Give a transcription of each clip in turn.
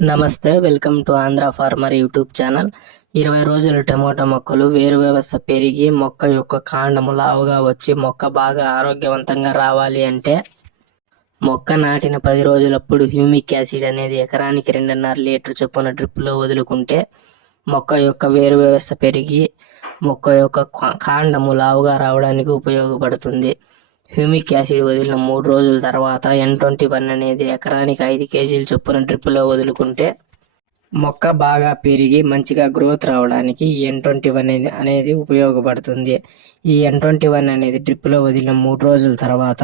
నమస్తే welcome to Andhra farmer YouTube channel. ఇరవై రోజులు టమోటా మొక్కలు వేరు వ్యవస్థ పెరిగి మొక్క యొక్క కాండము లావుగా వచ్చి మొక్క బాగా ఆరోగ్యవంతంగా రావాలి అంటే మొక్క నాటిన పది రోజులప్పుడు హ్యూమిక్ యాసిడ్ అనేది ఎకరానికి రెండున్నర లీటర్ చొప్పున డ్రిప్లో వదులుకుంటే మొక్క యొక్క వేరు వ్యవస్థ పెరిగి మొక్క యొక్క కా- కాండము లావుగా రావడానికి ఉపయోగపడుతుంది. హ్యూమిక్ యాసిడ్ వదిలిన మూడు రోజుల తర్వాత ఎన్ ట్వంటీ వన్ అనేది ఎకరానికి ఐదు కేజీల చొప్పున డ్రిప్లో వదులుకుంటే మొక్క బాగా పెరిగి మంచిగా గ్రోత్ రావడానికి ఈ ఎన్ ట్వంటీ వన్ అనేది అనేది ఉపయోగపడుతుంది. ఈ ఎన్ ట్వంటీ వన్ అనేది డ్రిప్లో వదిలిన మూడు రోజుల తర్వాత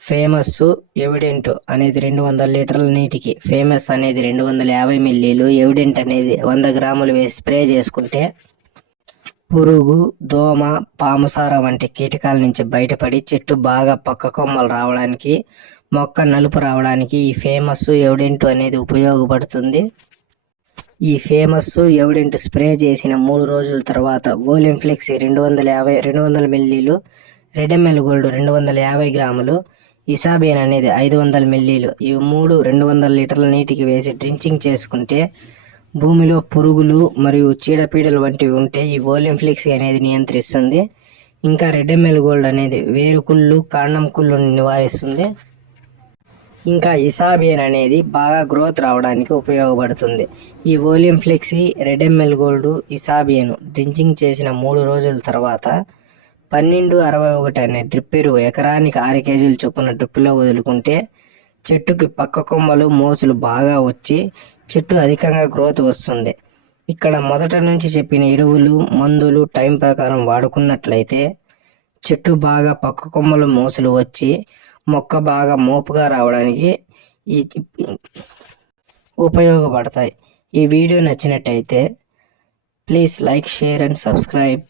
ఫేమస్ ఎవిడెంట్ అనేది రెండు వందల లీటర్ల నీటికి ఫేమస్ అనేది రెండు వందల యాభై మిల్లీలు ఎవిడెంట్ అనేది వంద గ్రాములు వేసి స్ప్రే చేసుకుంటే పురుగు దోమ పాముసార వంటి కీటకాల నుంచి బయటపడి చెట్టు బాగా పక్క కొమ్మలు రావడానికి మొక్క నలుపు రావడానికి ఈ ఫేమస్ ఎవిడెంట్ అనేది ఉపయోగపడుతుంది. ఈ ఫేమస్ ఎవిడెంట్ స్ప్రే చేసిన మూడు రోజుల తర్వాత ఓలియం ఫ్లెక్సీ రెండు వందల యాభై రెండు వందల మిల్లీలు రెడమెల్ గోల్డ్ రెండు వందల యాభై గ్రాములు ఇసాబేన్ అనేది ఐదు వందల మిల్లీలు. ఇవి మూడు రెండు వందల లీటర్ల నీటికి వేసి డ్రించింగ్ చేసుకుంటే భూమిలో పురుగులు మరియు చీడపీడలు వంటివి ఉంటే ఈ వోలియం ఫ్లెక్సీ అనేది నియంత్రిస్తుంది. ఇంకా రెడెమ్మెల్ గోల్డ్ అనేది వేరు కుళ్ళు కాండం కుళ్ళుని నివారిస్తుంది. ఇంకా ఇసాబియన్ అనేది బాగా గ్రోత్ రావడానికి ఉపయోగపడుతుంది. ఈ వోలియం ఫ్లెక్సీ రెడెమ్మెల్ గోల్డ్ ఇసాబియన్ డ్రించింగ్ చేసిన మూడు రోజుల తర్వాత పన్నెండు అరవై ఒకటి అనే డ్రిప్ ఎరువు ఎకరానికి ఆరు కేజీలు చొప్పున డ్రిప్లో వదులుకుంటే చెట్టుకి పక్క కొమ్మలు మోసులు బాగా వచ్చి చెట్టు అధికంగా గ్రోత్ వస్తుంది. ఇక్కడ మొదట నుంచి చెప్పిన ఎరువులు మందులు టైం ప్రకారం వాడుకున్నట్లయితే చెట్టు బాగా పక్క కొమ్మలు మోసులు వచ్చి మొక్క బాగా మోపుగా రావడానికి ఈ ఉపయోగపడతాయి. ఈ వీడియో నచ్చినట్టయితే please like share and subscribe.